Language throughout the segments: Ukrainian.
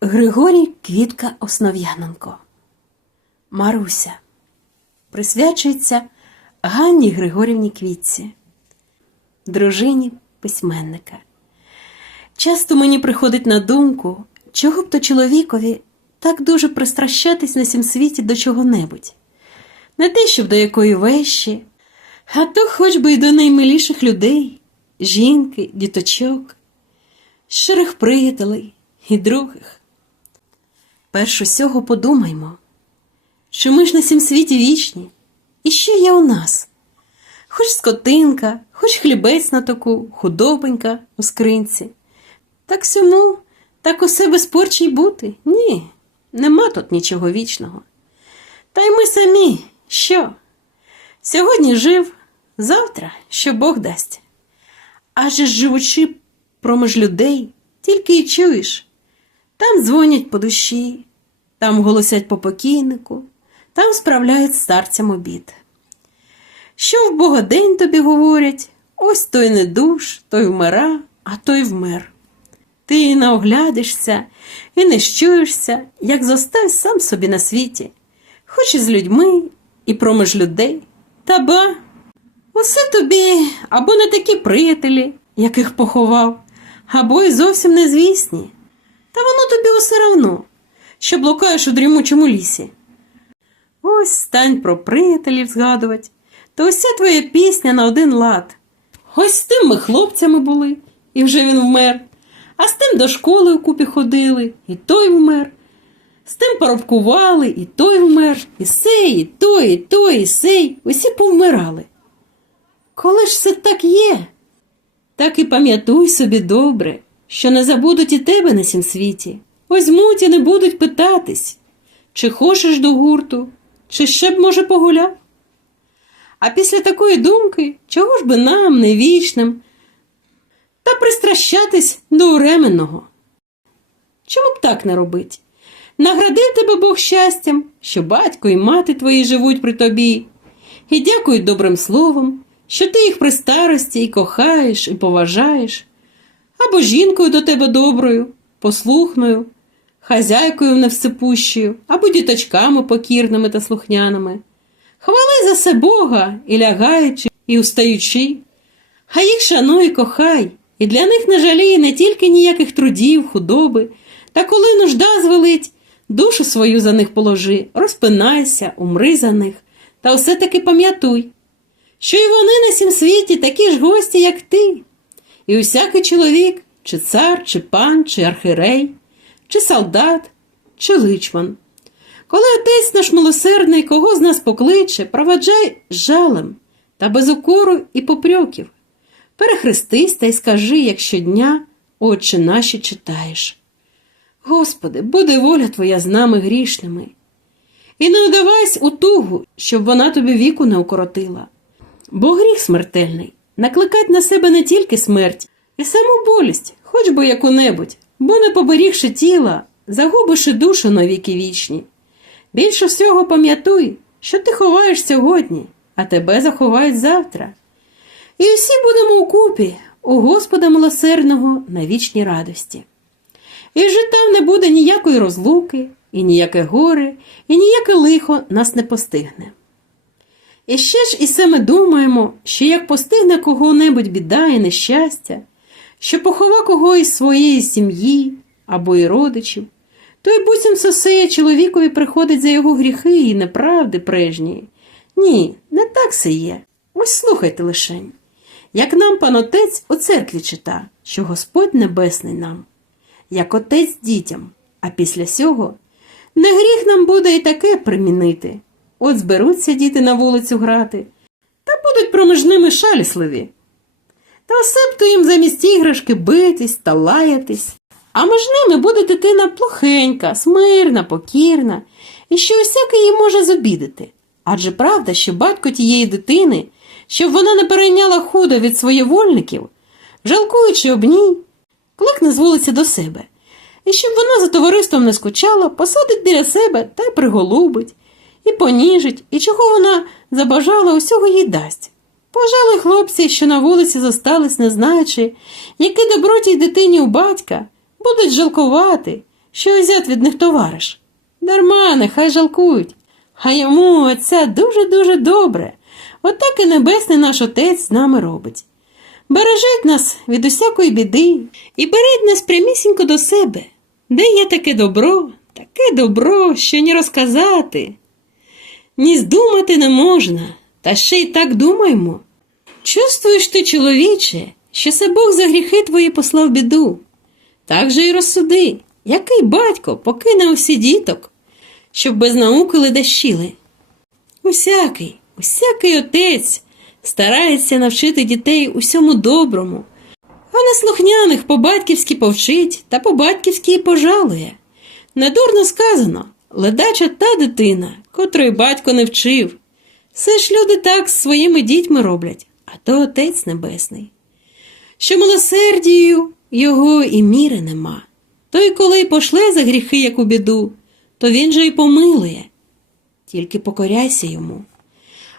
Григорій Квітка Основ'яненко Маруся присвячується Ганні Григорівні Квітці, дружині письменника. Часто мені приходить на думку, чого б то чоловікові так дуже пристращатись на сім світі до чого-небудь. Не те, щоб до якої вещі, а то хоч би й до наймиліших людей, жінки, діточок, щирих приятелей і других. Перш усього подумаймо, що ми ж на сім світі вічні, і що є у нас? Хоч скотинка, хоч хлібець на таку, худобенька у скринці. Так сьому, так усе безпорче й бути? Ні, нема тут нічого вічного. Та й ми самі, що? Сьогодні жив, завтра, що Бог дасть. Аже живучи проміж людей, тільки й чуєш. Там дзвонять по душі, там голосять по покійнику, там справляють старцям обід. Що в Богодень тобі говорять, ось той не душ, той вмира, а той вмер. Ти не оглядишся, і не щуєшся, як зостав сам собі на світі, хоч і з людьми, і проміж людей. Та ба, усе тобі або не такі приятелі, яких поховав, або й зовсім незвісні. Та воно тобі усе равно, що блукаєш у дрімучому лісі. Ось стань про приятелів згадувати, то уся твоя пісня на один лад. Ось з тим ми хлопцями були, і вже він вмер, а з тим до школи у купі ходили, і той вмер. З тим поробкували, і той вмер, і сей, і той, і той, і сей, усі повмирали. Коли ж все так є, так і пам'ятуй собі добре, що не забудуть і тебе на сім світі. Возьмуть і не будуть питатись, чи хочеш до гурту, чи ще б, може, погуляв. А після такої думки, чого ж би нам, невічним, та пристращатись до уременного? Чому б так не робить? Наградив тебе Бог щастям, що батько і мати твої живуть при тобі, і дякують добрим словом, що ти їх при старості і кохаєш, і поважаєш, або жінкою до тебе доброю, послухною, хазяйкою невсипущою, або діточками покірними та слухняними. Хвали за се Бога і лягаючи, і устаючи, а їх шануй і кохай, і для них не жаліє не тільки ніяких трудів, худоби, та коли нужда звелить, душу свою за них положи, розпинайся, умри за них, та все таки пам'ятуй, що і вони на сім світі такі ж гості, як ти. І усякий чоловік, чи цар, чи пан, чи архірей, чи солдат, чи личман. Коли отець наш милосердний кого з нас покличе, проваджай жалем та без укору і попрьоків. Перехрестись та й скажи, як щодня, Отче наші читаєш. Господи, буде воля Твоя з нами грішними. І не удавайся у тугу, щоб вона тобі віку не укоротила. Бо гріх смертельний накликать на себе не тільки смерть, і саму болість, хоч би яку-небудь, бо не поберігши тіла, загубивши душу на віки вічні. Більше всього пам'ятуй, що ти ховаєш сьогодні, а тебе заховають завтра. І усі будемо укупі у Господа милосердного на вічній радості. І вже там не буде ніякої розлуки, і ніяке горе, і ніяке лихо нас не постигне. І ще ж і все ми думаємо, що як постигне кого-небудь біда і нещастя, що похова кого із своєї сім'ї або і родичів, то й буцім сосеє чоловікові приходить за його гріхи і неправди прежньої. Ні, не так все є. Ось слухайте лишень. Як нам пан отець у церкві чита, що Господь Небесний нам, як отець дітям, а після сього не гріх нам буде і таке примінити. От зберуться діти на вулицю грати, та будуть проміж ними шалісливі. Та осебто їм замість іграшки битись та лаятись. А між ними буде дитина плохенька, смирна, покірна, і що усяке її може зобідати. Адже правда, що батько тієї дитини, щоб вона не перейняла худо від своєвольників, жалкуючи об ній, кликне з вулиці до себе, і щоб вона за товариством не скучала, посадить біля себе та й приголубить, і поніжить, і чого вона забажала, усього їй дасть. Пожали хлопці, що на вулиці зостались, не знаючи, яке добро тій дитині у батька, будуть жалкувати, що взят від них товариш. Дарма, нехай жалкують. А йому оця дуже-дуже добре. Отак і небесний наш отець з нами робить. Бережить нас від усякої біди і береть нас прямісінько до себе, де є таке добро, таке добро, що ні розказати, ні здумати не можна, та ще й так думаємо. Чувствуєш ти, чоловіче, що це Бог за гріхи твої послав біду. Так же й розсуди, який батько покине усі діток, щоб без науки ледащили. Усякий, усякий отець старається навчити дітей усьому доброму, а неслухняних по-батьківськи повчить та по-батьківськи й пожалує. Недурно сказано, ледача та дитина, котрої батько не вчив. Все ж люди так з своїми дітьми роблять, а то Отець Небесний. Що милосердію його і міри нема. Той, коли пошле за гріхи, як у біду, то він же й помилує. Тільки покоряйся йому.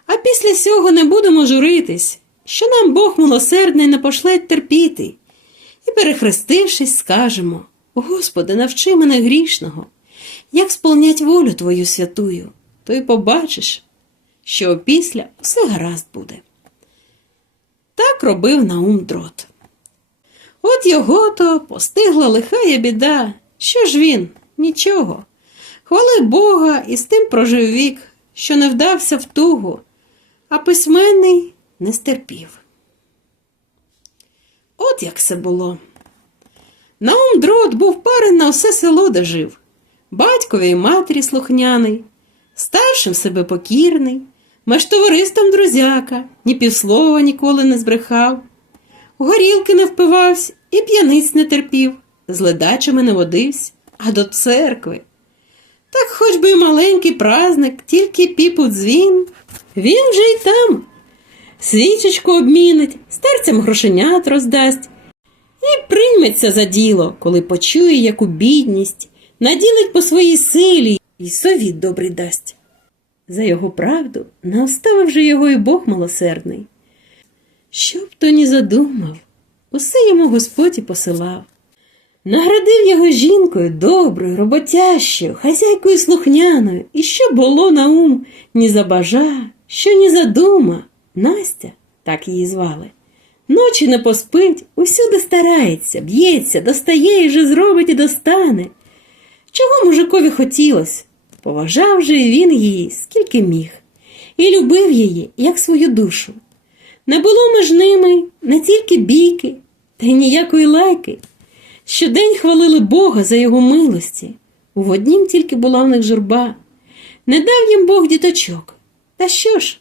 А після сього не будемо журитись, що нам Бог милосердний не пошле терпіти. І, перехрестившись, скажемо: Господи, навчи мене грішного, як сповнять волю Твою святую, то й побачиш, що опісля все гаразд буде. Так робив Наум дрот. От його то постигла лихая біда. Що ж він? Нічого. Хвали Бога і з тим прожив вік, що не вдався в тугу, а письменний не стерпів. От як це було. Наум дрот був парен на все село, де жив. Батькові й матері слухняний, старшим себе покірний, меж товариством друзяка, ні півслова ніколи не збрехав. Горілки не впивався і п'яниць не терпів, з ледачами не водився, а до церкви. Так хоч би й маленький праздник, тільки піпу дзвін, він вже й там. Свічечку обмінить, старцям грошенят роздасть і прийметься за діло, коли почує, яку бідність, наділить по своїй силі і совіт добрий дасть. За його правду не оставив же його і Бог милосердний. Що б то ні задумав, усе йому Господь і посилав. Наградив його жінкою доброю, роботящою, хазяйкою слухняною, і що було на ум, ні забажа, що ні задума. Настя, так її звали. Ночі не поспить, усюди старається, б'ється, достає і вже зробить і достане. Чого мужикові хотілось? Поважав же він її, скільки міг, і любив її, як свою душу. Не було між ними не тільки бійки, та й ніякої лайки. Щодень хвалили Бога за його милості. В однім тільки була в них журба. Не дав їм Бог діточок. Та що ж?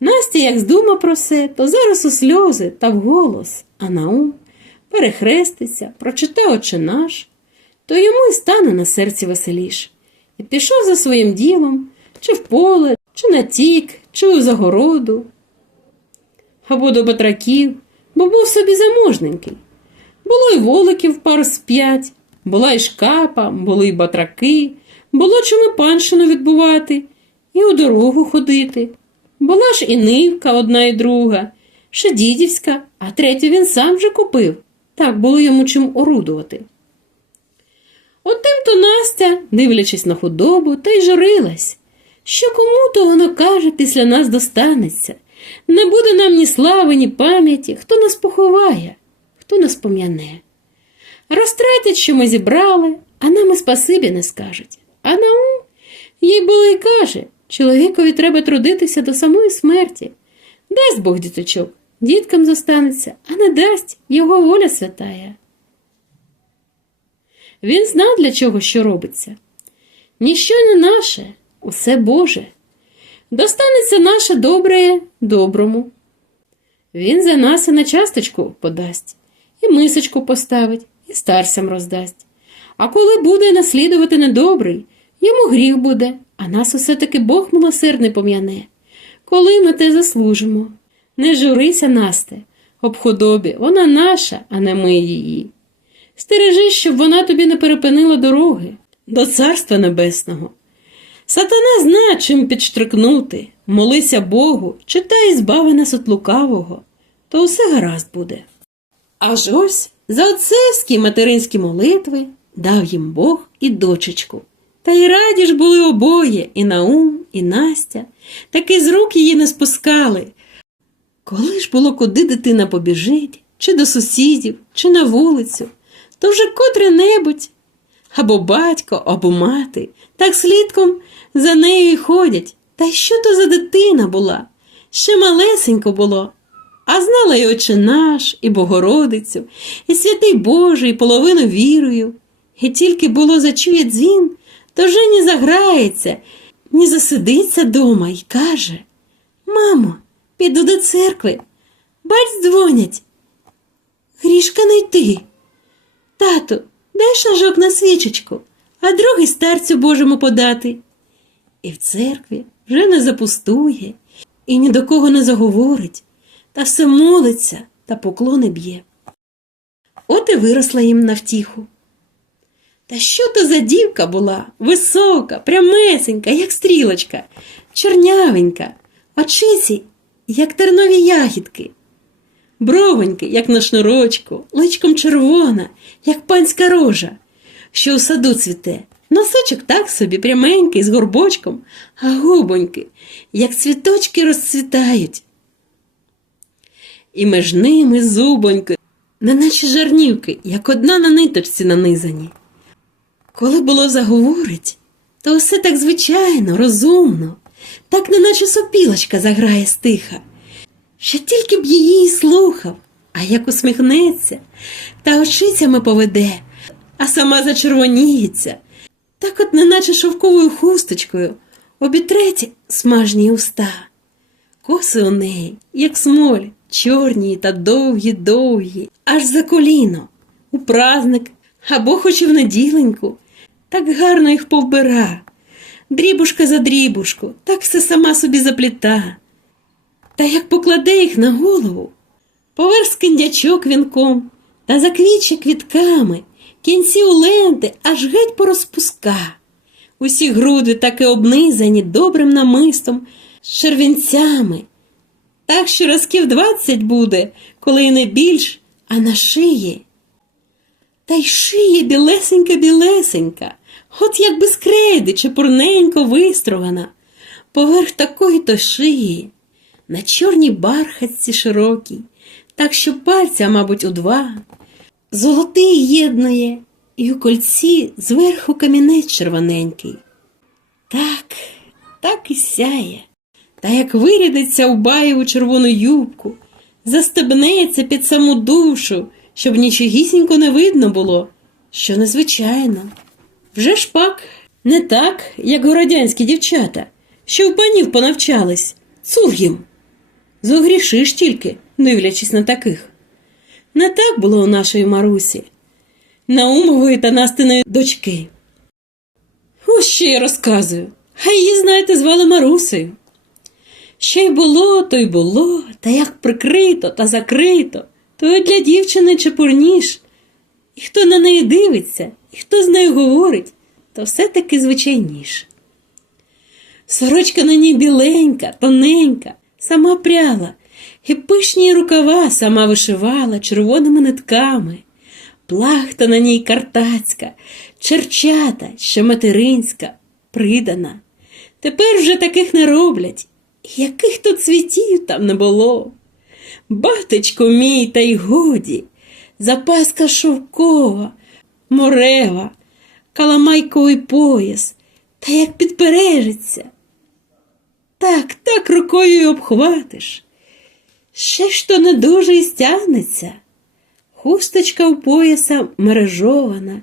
Настя, як здума про все, то зараз у сльози та вголос, а Наум перехреститься, прочитав оче наш, то йому й стане на серці веселіш. І пішов за своїм ділом, чи в поле, чи на тік, чи у загороду, або до батраків, бо був собі заможненький. Було й воликів пар з п'ять, була й шкапа, були й батраки, було чому панщину відбувати, і у дорогу ходити. Була ж і нивка одна і друга, ще дідівська, а третю він сам вже купив. Так було йому чим орудувати. Отим то Настя, дивлячись на худобу, та й журилась, що кому то воно каже, після нас достанеться. Не буде нам ні слави, ні пам'яті, хто нас поховає, хто нас пом'яне. Розтратять, що ми зібрали, а нам і спасибі не скажуть. А наум їй було й каже, чоловікові треба трудитися до самої смерті. Дасть Бог діточок, діткам зостанеться, а не дасть його воля святая. Він знав, для чого що робиться. Ніщо не наше, усе Боже. Достанеться наше добре доброму. Він за нас і на часточку подасть, і мисочку поставить, і старцям роздасть. А коли буде наслідувати недобрий, йому гріх буде, а нас усе таки Бог милосердний пом'яне. Коли ми те заслужимо. Не журися, Насте, об худобі, вона наша, а не ми її. Стережи, щоб вона тобі не перепинила дороги до Царства Небесного. Сатана зна, чим підштрикнути, молися Богу, читай і збави нас від лукавого, то усе гаразд буде. Аж ось за отцевські материнські молитви дав їм Бог і дочечку. Та й раді ж були обоє, і Наум, і Настя, таки з рук її не спускали. Коли ж було куди дитина побіжить, чи до сусідів, чи на вулицю, то вже котре-небудь, або батько, або мати, так слідком за нею й ходять. Та що то за дитина була? Ще малесенько було, а знала й Отче наш, і Богородицю, і святий Божий, і половину вірою. І тільки було зачує дзвін, то вже не заграється, ні засидиться дома й каже Мамо, піду до церкви. Бач, дзвонять. Грішка не йти. Тату, дай шажок на свічечку, а другий старцю Божому подати. І в церкві вже не запустує, і ні до кого не заговорить, та все молиться та поклони б'є. От і виросла їм на втіху. Та що то за дівка була? Висока, прямесенька, як стрілочка, чорнявенька, очиці, як тернові ягідки, бровоньки, як на шнурочку, личком червона, як панська рожа, що у саду цвіте. Носочок так собі пряменький, з горбочком, а губоньки, як цвіточки розцвітають. І між ними зубоньки, неначе жарнівки, як одна на ниточці нанизані. Коли було заговорить, то все так звичайно, розумно, так неначе сопілочка заграє стиха. Ще тільки б її й слухав, а як усміхнеться, та очицями поведе, а сама зачервоніється, так от неначе шовковою хусточкою обітреться смажні уста. Коси у неї, як смоль, чорні та довгі-довгі, аж за коліно, у праздник або хоч і в неділеньку, так гарно їх повбира, дрібушка за дрібушку, так все сама собі запліта. Та як покладе їх на голову, поверх скиндячок вінком та заквіче квітками, кінці у ленти аж геть порозпуска. Усі груди таки обнизані добрим намистом, червінцями. Так що разків двадцять буде, коли й не більш, а на шиї. Та й шиє білесенька-білесенька, от як без креди чепурненько вистрована, поверх такої то шиї, на чорній бархатці широкій, так що пальця, мабуть, у два, золотий єднує, і у кольці зверху камінець червоненький. Так, так і сяє, та як вирядиться у баєву червону юбку, застебнеться під саму душу, щоб нічогісінько не видно було, що незвичайно. Вже ж пак не так, як городянські дівчата, що в панів понавчались, цур їм. Зогрішиш тільки, дивлячись на таких. Не так було у нашої Марусі, Наумової та Настиної дочки. Ось ще я розказую, а її, знаєте, звали Марусею. Ще й було, то й було, та як прикрито та закрито, то й для дівчини чепурніш. І хто на неї дивиться, і хто з нею говорить, то все-таки звичайніше. Сорочка на ній біленька, тоненька, сама пряла, і пишні рукава сама вишивала червоними нитками, плахта на ній картацька, черчата, ще материнська, придана. Тепер вже таких не роблять, яких то цвітів там не було. Батечко мій, та й годі, запаска шовкова, морева, каламайковий пояс, та як підпережиться. Так, так рукою й обхватиш. Ще ж то не дуже і стягнеться. Хусточка у пояса мережована,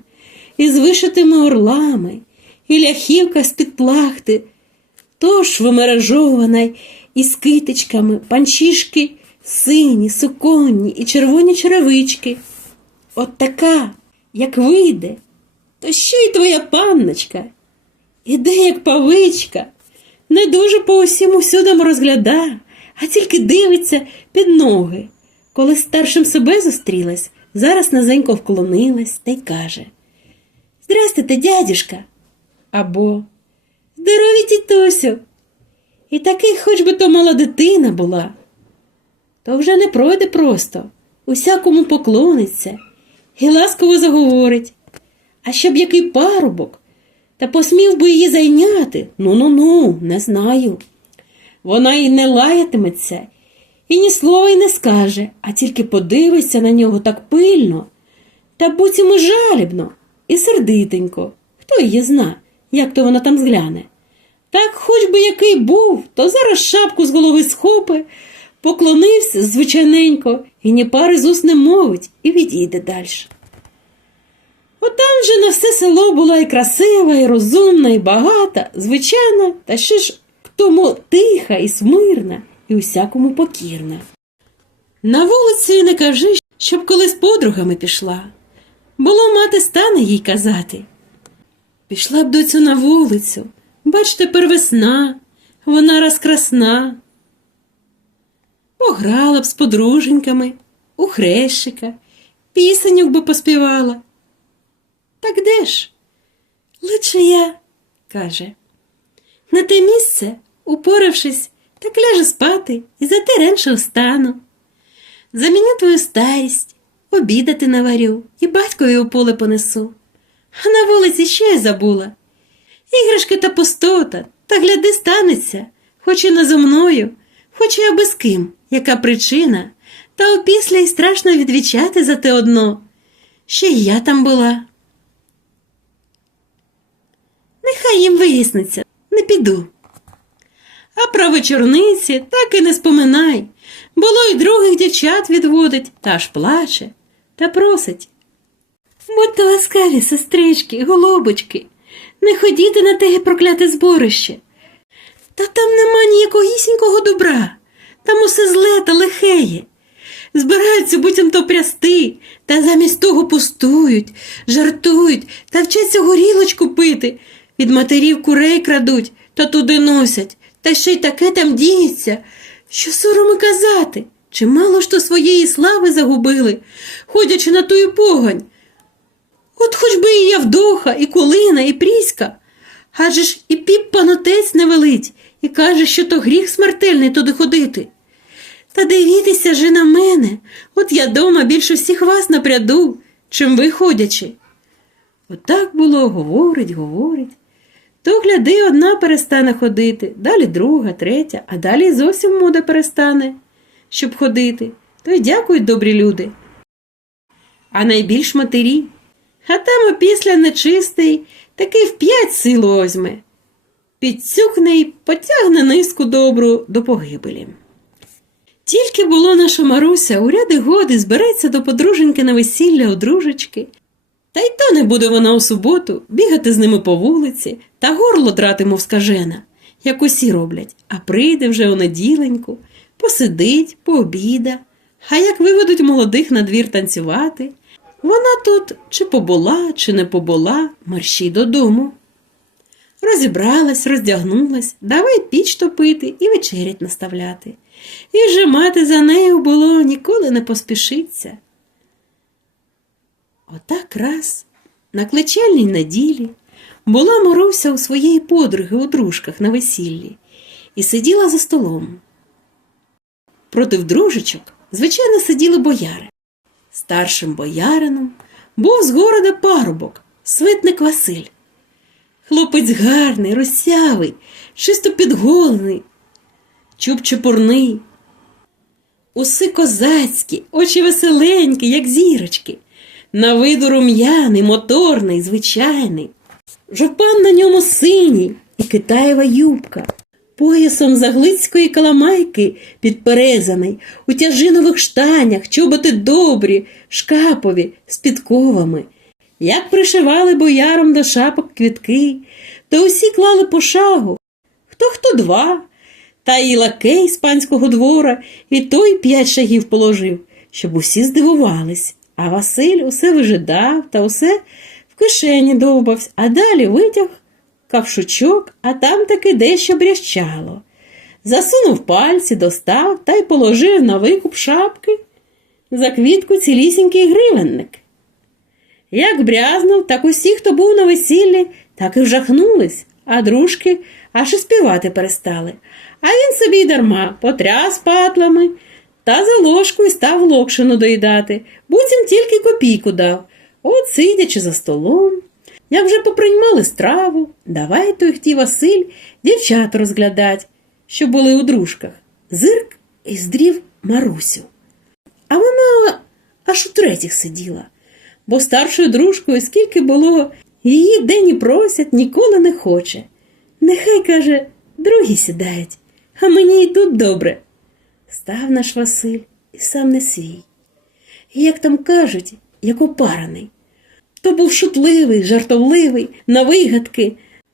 із вишитими орлами, і ляхівка з-під плахти, тож вимережована із китичками, панчішки сині, суконні і червоні черевички. От така, як вийде, то що й твоя панночка? Іде, як павичка, не дуже по усім усюдам розгляда, а тільки дивиться під ноги. Коли старшим себе зустрілась, зараз назенько вклонилась та й каже Здрастуйте, дядюшка. Або Здорові тітусю. І такий хоч би то мала дитина була. То вже не пройде просто, усякому поклониться і ласково заговорить. А щоб який парубок, та посмів би її зайняти. Ну ну ну, не знаю. Вона й не лаятиметься, і ні слова й не скаже, а тільки подивиться на нього так пильно, та буцім і жалібно, і сердитенько. Хто її зна, як то вона там згляне. Так хоч би який був, то зараз шапку з голови схопе, поклонився звичайненько, і ні пари з уст не мовить, і відійде далі. Отам же на все село була і красива, і розумна, і багата, звичайна, та ще ж к тому тиха і смирна, і усякому покірна. На вулиці не кажи, щоб коли з подругами пішла. Було мати стане їй казати. Пішла б доцю на вулицю, бач тепер весна, вона розкрасна. Пограла б з подруженьками, у хрещика, пісеньок би поспівала. Так де ж? Лучше я, каже. На те місце, упоравшись, так ляже спати і за те раніше встану. Заміню твою старість, обідати наварю і батькові у поле понесу. А на вулиці ще й забула. Іграшки та пустота, та гляди станеться, хоч і не зо мною, хоч і аби з ким, яка причина, та опісля й страшно відвічати за те одно. Ще й я там була. Нехай їм виясниться, не піду. А про вечорниці так і не споминай. Було й других дівчат відводить, та аж плаче, та просить. Будьте ласкаві, сестрички, голубочки, не ходіть на те прокляте зборище. Та там нема ніякогісінького добра, там усе зле та лихеє. Збираються буцімто прясти, та замість того пустують, жартують та вчаться горілочку пити, від матерів курей крадуть та туди носять, та ще й таке там діється, що сороми казати, чи мало ж то своєї слави загубили, ходячи на тую погань. От хоч би і Явдоха, і Кулина, і Пріська. Адже ж і піп панотець не велить, і каже, що то гріх смертельний туди ходити. Та дивіться же на мене, от я дома більше всіх вас напряду, чим ви ходячи. Отак було, говорить, говорить. То гляди, одна перестане ходити, далі друга, третя, а далі зовсім мода перестане, щоб ходити. То й дякують добрі люди. А найбільш матері. А там опісля нечистий таки в п'ять сил озьме. Підцюкне й потягне низку добру до погибелі. Тільки було наша Маруся у ряди годи збереться до подруженьки на весілля одружечки, та й то не буде вона у суботу бігати з ними по вулиці та горло драти, мов скажена, як усі роблять, а прийде вже у неділеньку, посидить, пообіда, а як виведуть молодих на двір танцювати, вона тут чи побула, чи не побула, марщій додому. Розібралась, роздягнулась, давай піч топити і вечерять наставляти. І вже мати за нею було ніколи не поспішиться. Отак раз на кличальній неділі була Маруся у своєї подруги у дружках на весіллі і сиділа за столом. Проти дружечок, звичайно, сиділи бояри. Старшим боярином був з города парубок, свитник Василь. Хлопець гарний, розсявий, чисто підголений, чуб чепурний. Уси козацькі, очі веселенькі, як зірочки, на виду рум'яний, моторний, звичайний. Жупан на ньому синій і китаєва юбка, поясом заглицької каламайки підперезаний, у тяжинових штанях, чоботи добрі, шкапові, з підковами. Як пришивали боярам до шапок квітки, то усі клали по шагу, хто хто два, та і лакей з панського двора, і той п'ять шагів положив, щоб усі здивувались. А Василь усе вижидав та усе в кишені довбався, а далі витяг кавшучок, а там таки дещо брящало. Засунув пальці, достав та й положив на викуп шапки за квітку цілісінький гривенник. Як брязнув, так усі, хто був на весіллі, так і вжахнулись, а дружки аж і співати перестали. А він собі дарма потряс патлами та за ложкою став локшину доїдати, буцім тільки копійку дав. От, сидячи за столом, Як вже поприймали страву, давай той хтій Василь дівчат розглядать, що були у дружках. Зирк і здрів Марусю. А вона аж у третіх сиділа, бо старшою дружкою скільки було, її день і просять, ніколи не хоче. Нехай, каже, другі сідають, а мені і тут добре. Став наш Василь і сам не свій. І, як там кажуть, як опараний. То був шутливий, жартовливий, на вигадки,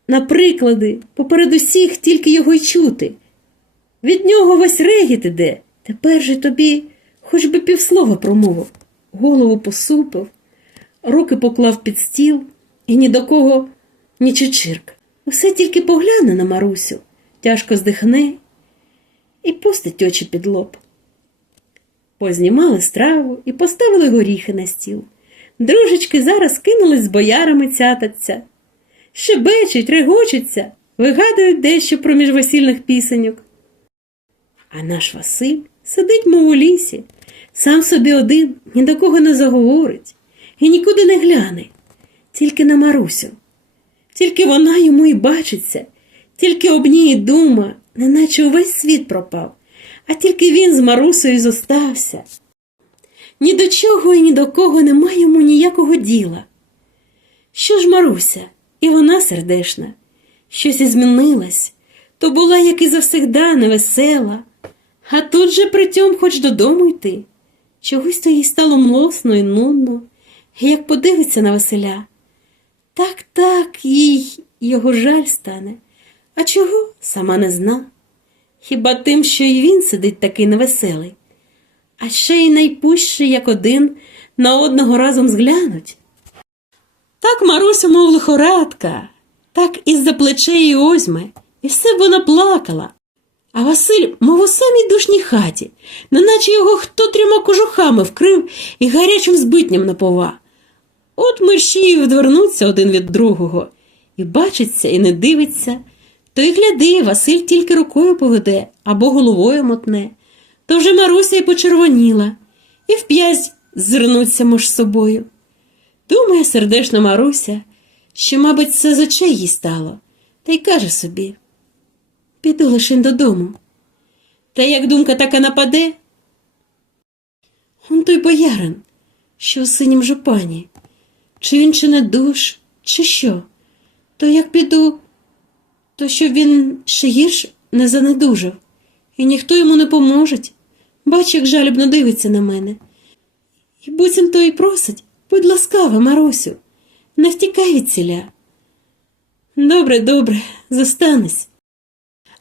на приклади, поперед усіх тільки його й чути. Від нього весь регіт іде. Тепер же тобі хоч би півслова промовив, голову посупив, руки поклав під стіл і ні до кого ні чечирк. Усе тільки погляне на Марусю, тяжко здихне і пустить очі під лоб. Познімали страву і поставили горіхи на стіл. Дружечки зараз кинулись з боярами цятаться. Шебечуть, регочуться, вигадують дещо проміж весільних пісеньок. А наш Василь сидить, мов у лісі, сам собі один, ні до кого не заговорить і нікуди не гляне, тільки на Марусю. Тільки вона йому і бачиться, тільки об ній дума, неначе увесь світ пропав, а тільки він з Марусею зостався. Ні до чого і ні до кого нема йому ніякого діла. Що ж Маруся, і вона сердешна, щось і змінилась, то була, як і завсегда, невесела, а тут же при тьом хоч додому йти. Чогось то їй стало млосно і нудно, як подивиться на Василя. Так, так, їй його жаль стане. А чого сама не зна. Хіба тим, що й він сидить такий невеселий, а ще й найпущий, як один, на одного разом зглянуть. Так Маруся, мов лихорадка, так із-за плече її озьме, і все б вона плакала. А Василь, мов у самій душній хаті, неначе його хто трьома кожухами вкрив і гарячим збитням напова. От мерщі й відвернуться один від другого, і бачиться, і не дивиться. То й гляди, Василь тільки рукою поведе або головою мотне. То вже Маруся й почервоніла, і вп'язь звернуться між собою. Думає сердешна Маруся, що, мабуть, все з очей їй стало, та й каже собі піду лишень додому. Та як думка така нападе, он той боярин, що у синім жупані, чи він чи не душ, чи що, то як піду, то щоб він ще гірш не занедужав, і ніхто йому не поможе. Бач, як жалібно дивиться на мене. І буцім то й просить, будь ласкава, Марусю, не втікай від ціля. Добре, добре, зостанусь.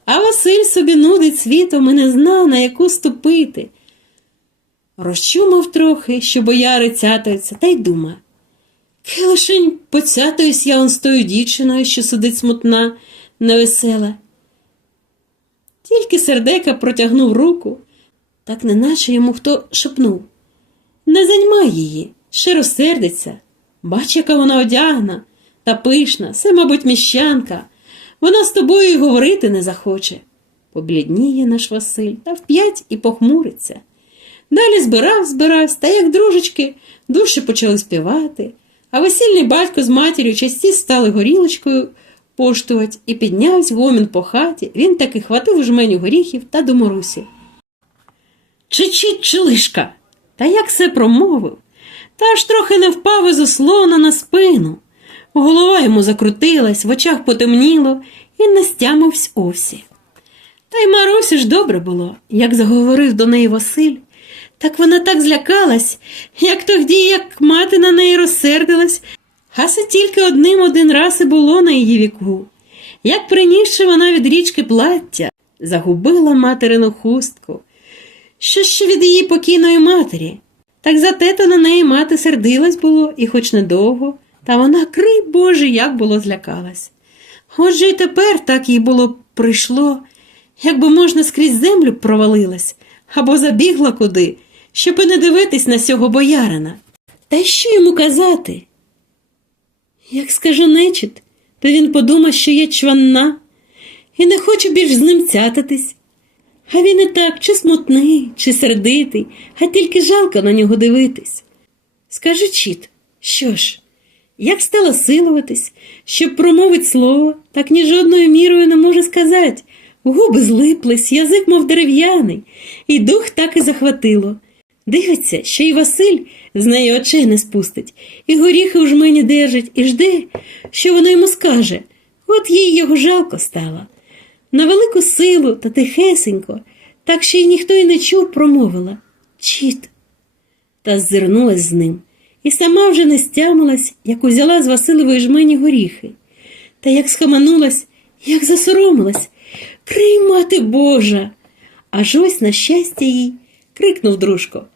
А Василь собі нудить світом і не зна, на яку ступити. Розчумав трохи, що бояри цятаються, та й дума. Килишень поцятаюсь я он з тою дівчиною, що сидить смутна, невесела. Тільки сердека протягнув руку, так неначе йому хто шепнув. Не заньмай її, ще розсердиться. Бач, яка вона одягна та пишна, все, мабуть, міщанка. Вона з тобою й говорити не захоче. Поблідніє наш Василь та вп'ять і похмуриться. Далі збирав, збирався, та як дружечки, душі почали співати, а весільний батько з матір'ю часті стали горілочкою поштувати і піднявсь гомін по хаті, він таки хватив жменю горіхів та до Марусі. Чичить чилишка, та як все промовив, та аж трохи не впав із ослона на спину. Голова йому закрутилась, в очах потемніло і не стямився овсі. Та й Марусі ж добре було, як заговорив до неї Василь, так вона так злякалась, як тоді, як мати на неї розсердилась, це тільки одним один раз і було на її віку. Як принісши вона від річки плаття, загубила материну хустку, що ще від її покійної матері. Так зате то на неї мати сердилась було, і хоч недовго, та вона, крий Боже, як було злякалась. Отже й тепер так їй було прийшло, якби можна скрізь землю провалилась або забігла куди, щоб і не дивитись на сього боярина. Та й що йому казати? Як скаже нечит, то він подумає, що є чванна, і не хоче більш з ним цятатись. А він і так чи смутний, чи сердитий, а тільки жалко на нього дивитись. Скажи, чіт, що ж, Як стала силуватись, щоб промовить слово, так ні жодною мірою не може сказати. Губи злиплись, язик, мов дерев'яний, і дух так і захватило. Дивиться, що й Василь з неї очей не спустить, і горіхи у жмені держить, і жде, що воно йому скаже. От їй його жалко стало. На велику силу та тихесенько, так що й ніхто й не чув, промовила Чіт. Та ззирнулась з ним, і сама вже не стямилась, як узяла з Василевої жмені горіхи. Та як схаменулась, як засоромилась. Крий, мати Божа. Аж ось, на щастя їй, крикнув дружко.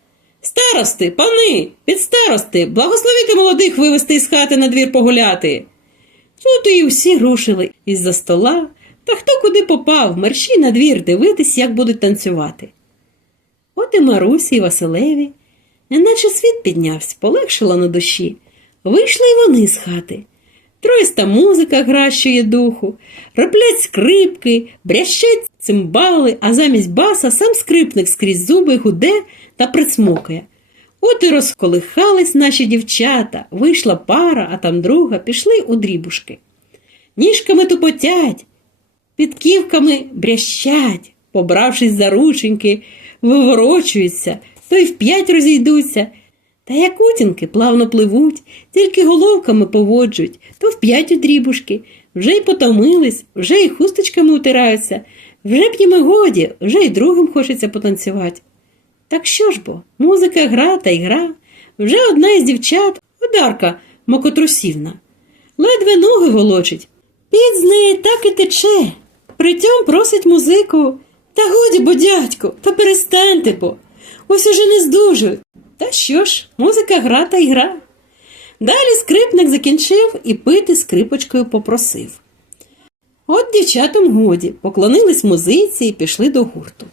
Старости, пани, від старости, благословити молодих вивести із хати на двір погуляти. Тут і всі рушили із-за стола, та хто куди попав, мерщій на двір дивитись, як будуть танцювати. От і Марусі і Василеві, неначе світ піднявся, полегшило на душі. Вийшли й вони з хати. Троїста музика гращує духу, роблять скрипки, брящать цимбали, а замість баса сам скрипник скрізь зуби гуде та присмокає. От і розколихались наші дівчата, вийшла пара, а там друга, пішли у дрібушки. Ніжками тупотять, підківками брящать, побравшись за рученьки, виворочуються, то й вп'ять розійдуться. Та як утінки плавно пливуть, тільки головками поводжуть, то вп'ять у дрібушки, вже й потомились, вже й хусточками утираються, вже б їм і годі, вже й другим хочеться потанцювати. Так що ж бо, музика гра та й гра. Вже одна із дівчат, Одарка Мокотрусівна, ледве ноги волочить. Під з неї так і тече. Притьом просить музику. Та годі, бо, дядьку, та перестаньте бо. Ось уже не здужую. Та що ж, музика гра та й гра. Далі скрипник закінчив і пити скрипочкою попросив. От дівчатам годі, поклонились музиці і пішли до гурту.